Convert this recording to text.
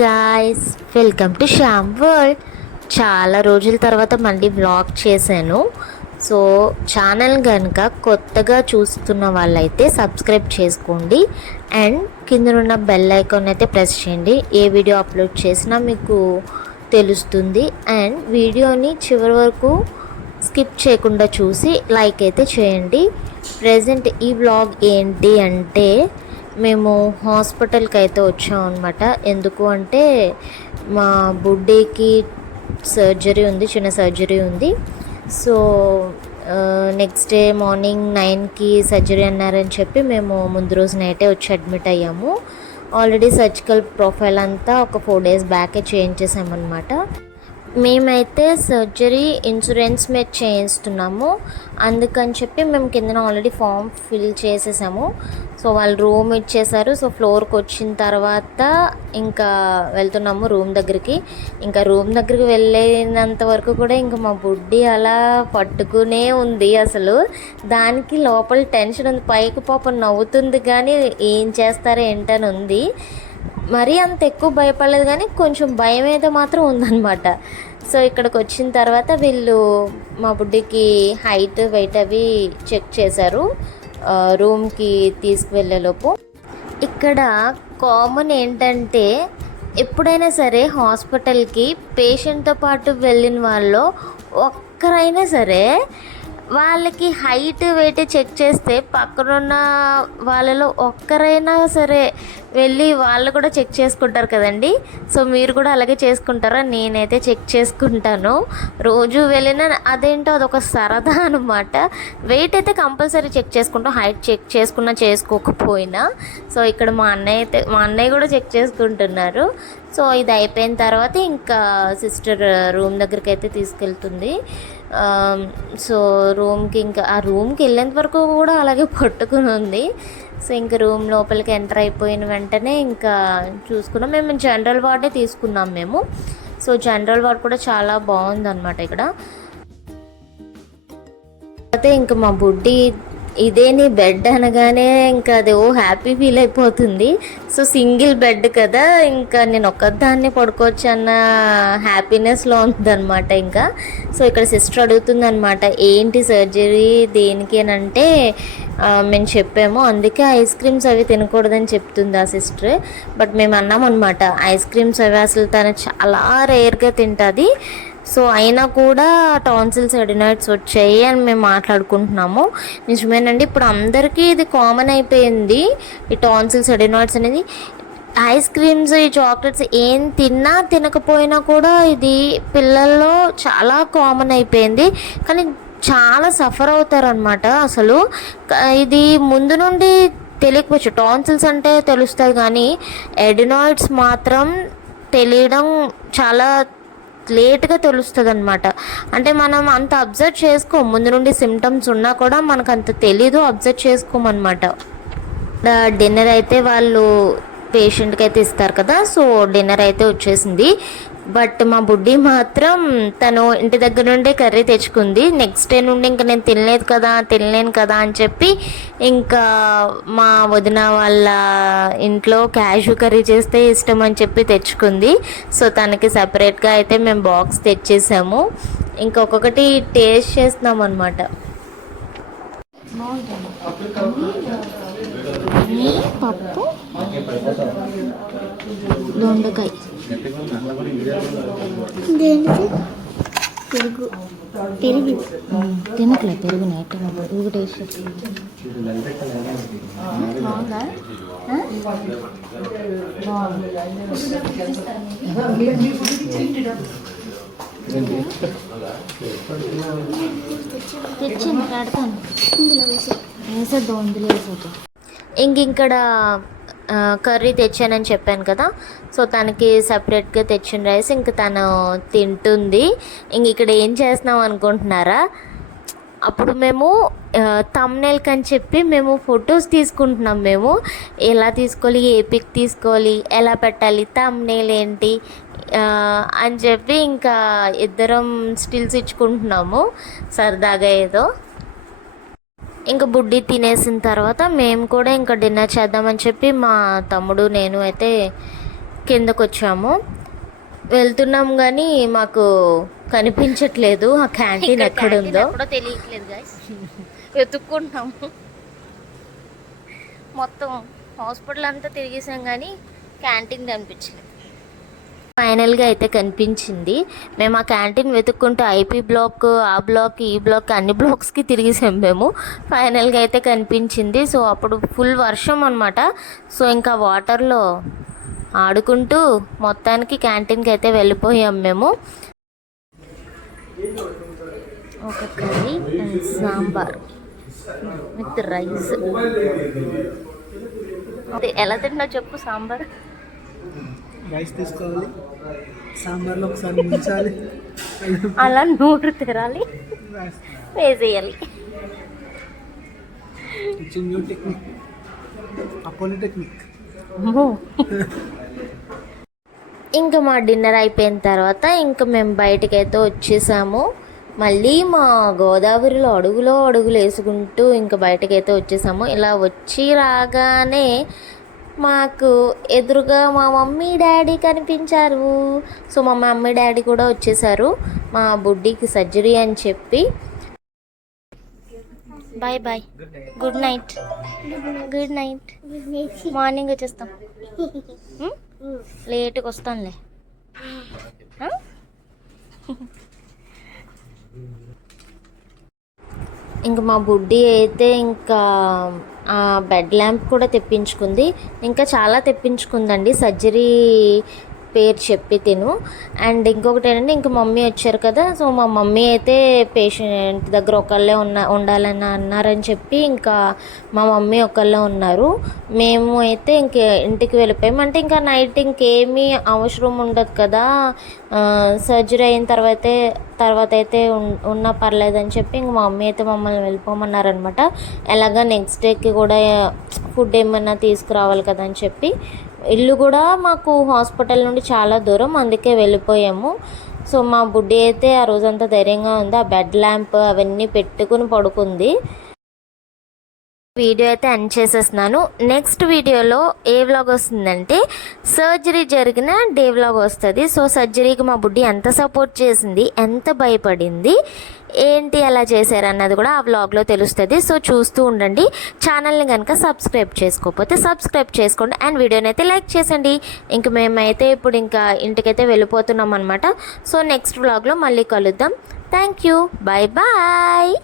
Guys, welcome to Shyam world. చాలా రోజుల తర్వాత మళ్ళీ వ్లాగ్ చేశాను. సో ఛానల్ కనుక కొత్తగా చూస్తున్న వాళ్ళైతే సబ్స్క్రైబ్ చేసుకోండి అండ్ కిందనున్న బెల్ ఐకాన్ అయితే ప్రెస్ చేయండి. ఏ వీడియో అప్లోడ్ చేసినా మీకు తెలుస్తుంది. అండ్ వీడియోని చివరి వరకు స్కిప్ చేయకుండా చూసి లైక్ అయితే చేయండి. ప్రజెంట్ ఈ వ్లాగ్ ఏంటి అంటే, మేము హాస్పిటల్కి అయితే వచ్చాం అనమాట. ఎందుకు అంటే మా బుడ్డేకి సర్జరీ ఉంది, చిన్న సర్జరీ ఉంది. సో నెక్స్ట్ డే మార్నింగ్ 9కి సర్జరీ అన్నారని చెప్పి మేము ముందు రోజు నైటే వచ్చి అడ్మిట్ అయ్యాము. ఆల్రెడీ సర్జికల్ ప్రొఫైల్ అంతా ఒక 4 days బ్యాకే చేంజ్ చేసామన్నమాట. మేమైతే సర్జరీ ఇన్సూరెన్స్ మీద చేయిస్తున్నాము. అందుకని చెప్పి మేము కిందన ఆల్రెడీ ఫామ్ ఫిల్ చేసేసాము. సో వాళ్ళు రూమ్ ఇచ్చేసారు. సో ఫ్లోర్కి వచ్చిన తర్వాత ఇంకా వెళ్తున్నాము రూమ్ దగ్గరికి. ఇంకా రూమ్ దగ్గరికి వెళ్ళినంత వరకు కూడా ఇంకా మా బుడ్డి అలా పట్టుకునే ఉంది. అసలు దానికి లోపల టెన్షన్ ఉంది. పైకి పాపం నవ్వుతుంది కానీ ఏం చేస్తారో ఏంటని ఉంది. మరీ అంత ఎక్కువ భయపడలేదు కానీ కొంచెం భయం అయితే మాత్రం ఉందన్నమాట. సో ఇక్కడికి వచ్చిన తర్వాత వీళ్ళు మా బుడ్డికి హైట్ వెయిట్ అవి చెక్ చేశారు రూమ్కి తీసుకువెళ్ళేలోపు. ఇక్కడ కామన్ ఏంటంటే, ఎప్పుడైనా సరే హాస్పిటల్కి పేషెంట్తో పాటు వెళ్ళిన వాళ్ళు ఒక్కరైనా సరే వాళ్ళకి హైట్ వెయిట్ చెక్ చేస్తే పక్కనున్న వాళ్ళలో ఒక్కరైనా సరే వెళ్ళి వాళ్ళు కూడా చెక్ చేసుకుంటారు కదండి. సో మీరు కూడా అలాగే చేసుకుంటారా? నేనైతే చెక్ చేసుకుంటాను రోజు వెళ్ళిన. అదేంటో అదొక సరదా అనమాట. వెయిట్ అయితే కంపల్సరీ చెక్ చేసుకుంటాం, హైట్ చెక్ చేసుకున్నా చేసుకోకపోయినా. సో ఇక్కడ మా అన్నయ్య కూడా చెక్ చేసుకుంటున్నారు. సో ఇది అయిపోయిన తర్వాత ఇంకా సిస్టర్ రూమ్ దగ్గరికి అయితే తీసుకెళ్తుంది. సో రూమ్కి ఇంకా ఆ రూమ్కి వెళ్ళేంత వరకు కూడా అలాగే పట్టుకుని ఉంది. సో ఇంకా రూమ్ లోపలికి ఎంటర్ అయిపోయిన వెంటనే ఇంకా చూసుకున్నాం. మేము జనరల్ వార్డే తీసుకున్నాం మేము. సో జనరల్ వార్డ్ కూడా చాలా బాగుందన్నమాట ఇక్కడ. అయితే ఇంకా మా బుడ్డి ఇదే నీ బెడ్ అనగానే ఇంకా అది హ్యాపీ ఫీల్ అయిపోతుంది. సో సింగిల్ బెడ్ కదా, ఇంకా నేను ఒక్కదాన్ని పడుకోవచ్చు అన్న హ్యాపీనెస్లో ఉందన్నమాట. ఇంకా సో ఇక్కడ సిస్టర్ అడుగుతుంది అనమాట, ఏంటి సర్జరీ దేనికి అని అంటే మేము చెప్పాము. అందుకే ఐస్ క్రీమ్స్ అవి తినకూడదని చెప్తుంది ఆ సిస్టర్. బట్ మేము అన్నాం అనమాట, ఐస్ క్రీమ్స్ అవి అసలు తను చాలా రేర్గా తింటుంది. సో అయినా కూడా టాన్సిల్స్ అడినాయిడ్స్ వచ్చాయి అని మేము మాట్లాడుకుంటున్నాము. నిజమేనండి, ఇప్పుడు అందరికీ ఇది కామన్ అయిపోయింది ఈ టాన్సిల్స్ అడినాయిడ్స్ అనేది. ఐస్ క్రీమ్స్, ఈ చాక్లెట్స్ ఏం తిన్నా తినకపోయినా కూడా ఇది పిల్లల్లో చాలా కామన్ అయిపోయింది. కానీ చాలా సఫర్ అవుతారనమాట. అసలు ఇది ముందు నుండి తెలియకపోవచ్చు. టాన్సిల్స్ అంటే తెలుస్తుంది కానీ అడినాయిడ్స్ మాత్రం తెలియడం చాలా లేట్గా తెలుస్తుంది అనమాట. అంటే మనం అంత అబ్జర్వ్ చేసుకోం, ముందు నుండి సిమ్టమ్స్ ఉన్నా కూడా మనకు అంత తెలీదు, అబ్జర్వ్ చేసుకోమన్నమాట. డిన్నర్ అయితే వాళ్ళు పేషెంట్కి అయితే ఇస్తారు కదా. సో డిన్నర్ అయితే వచ్చేసింది. బట్ మా బుడ్డి మాత్రం తను ఇంటి దగ్గర నుండే కర్రీ తెచ్చుకుంది. నెక్స్ట్ డే నుండి ఇంకా నేను తినలేను కదా అని చెప్పి ఇంకా మా వదిన వాళ్ళ ఇంట్లో క్యాషు కర్రీ చేస్తే ఇష్టం అని చెప్పి తెచ్చుకుంది. సో తనకి సపరేట్గా అయితే మేము బాక్స్ తెచ్చేసాము. ఇంకొకటి టేస్ట్ చేస్తున్నాం అనమాట. పప్పు, దొండకాయ, పెరుగు తినట్లే. పెరుగు నైట్ పెరుగు టేస్ట్ తెచ్చింది పెడతాను. వేసేద్దాం, అందులో వేసేద్దాం. ఇక్కడ కర్రీ తెచ్చానని చెప్పాను కదా. సో తనకి సపరేట్గా తెచ్చిన రైస్ ఇంక తను తింటుంది. ఇక్కడ ఏం చేస్తున్నాం అనుకుంటున్నారా? అప్పుడు మేము థంబ్నెయిల్కి అని చెప్పి మేము ఫొటోస్ తీసుకుంటున్నాం. మేము ఎలా తీసుకోవాలి, ఏ పిక్ తీసుకోవాలి, ఎలా పెట్టాలి, థంబ్నెయిల్ ఏంటి అని చెప్పి ఇంకా ఇద్దరం స్టిల్స్ ఇచ్చుకుంటున్నాము సరదాగా ఏదో. ఇంకా బుడ్డి తినేసిన తర్వాత మేము కూడా ఇంకా డిన్నర్ చేద్దామని చెప్పి మా తమ్ముడు నేను అయితే కిందకు వచ్చాము. వెళ్తున్నాం కానీ మాకు కనిపించట్లేదు ఆ క్యాంటీన్ ఎక్కడుందో తెలియట్లేదు గాయ్స్. వెతుక్కుంటున్నాము. మొత్తం హాస్పిటల్ అంతా తిరిగేసాం కానీ క్యాంటీన్ కనిపించలేదు. ఫైనల్గా అయితే కనిపించింది. మేము ఆ క్యాంటీన్ వెతుక్కుంటూ ఐపీ బ్లాక్, ఆ బ్లాక్, ఈ బ్లాక్, అన్ని బ్లాక్స్కి తిరిగేసాం మేము. ఫైనల్గా అయితే కనిపించింది. సో అప్పుడు ఫుల్ వర్షం అనమాట. సో ఇంకా వాటర్లో ఆడుకుంటూ మొత్తానికి క్యాంటీన్కి అయితే వెళ్ళిపోయాం మేము. ఒక curry and sambar with rice. ఎలా తిన్నా చెప్పు. సాంబార్ రైస్ తీసుకోవాలి, సాంబార్లో ఒకసారి ముంచాలి, అలా నూరు తిరాలి, వేసేయాలి. New technique, Apollo technique. ఇంకా మా డిన్నర్ అయిపోయిన తర్వాత ఇంకా మేము బయటకైతే వచ్చేసాము. మళ్ళీ మా గోదావరిలో అడుగులు వేసుకుంటూ ఇంకా బయటకైతే వచ్చేసాము. ఇలా వచ్చి రాగానే మాకు ఎదురుగా మా మమ్మీ డాడీ కనిపించారు. సో మా మమ్మీ డాడీ కూడా వచ్చేసారు మా బుడ్డికి సర్జరీ అని చెప్పి. Bye bye, good night. Good night. Morning వచ్చేస్తాం, లేట్గా వస్తానులే. ఇంకా మా బుడ్డి అయితే ఇంకా బెడ్ ల్యాంప్ కూడా తెప్పించుకుంది. ఇంకా చాలా తెప్పించుకుందండి సర్జరీ పేరు చెప్పి తిను. అండ్ ఇంకొకటి ఏంటంటే ఇంకా మమ్మీ వచ్చారు కదా. సో మా మమ్మీ అయితే పేషెంట్ దగ్గర ఒకళ్ళే ఉండాలని అన్నారని చెప్పి ఇంకా మా మమ్మీ ఒకళ్ళే ఉన్నారు. మేము అయితే ఇంక ఇంటికి వెళ్ళిపోయాము. అంటే ఇంకా నైట్ ఇంకేమీ అవసరం ఉండదు కదా, సర్జరీ అయిన తర్వాత అయితే ఉన్నా పర్లేదని చెప్పి ఇంక మా మమ్మీ అయితే మమ్మల్ని వెళ్ళిపోమన్నారనమాట. ఎలాగా నెక్స్ట్ డేకి కూడా ఫుడ్ ఏమైనా తీసుకురావాలి కదా అని చెప్పి. ఇల్లు కూడా మాకు హాస్పిటల్ నుండి చాలా దూరం, అందుకే వెళ్ళిపోయాము. సో మా బుడ్డి అయితే ఆ రోజంతా ధైర్యంగా ఉంది. ఆ బెడ్ ల్యాంప్ అవన్నీ పెట్టుకుని పడుకుంది. వీడియో అయితే ఎండ్ చేసేస్తున్నాను. నెక్స్ట్ వీడియోలో ఏ వ్లాగ్ వస్తుందంటే సర్జరీ జరిగిన డే వ్లాగ్ వస్తుంది. సో సర్జరీకి మా బుడ్డి ఎంత సపోర్ట్ చేసింది, ఎంత భయపడింది, ఏంటి అలా చేశారన్నది కూడా ఆ వ్లాగ్లో తెలుస్తుంది. సో చూస్తూ ఉండండి. ఛానల్ని కనుక సబ్స్క్రైబ్ చేసుకోకపోతే సబ్స్క్రైబ్ చేసుకోండి అండ్ వీడియోని అయితే లైక్ చేసండి. ఇంక మేమైతే ఇప్పుడు ఇంకా ఇంటికైతే వెళ్ళిపోతున్నాం అనమాట. సో నెక్స్ట్ వ్లాగ్లో మళ్ళీ కలుద్దాం. Thank you, bye bye.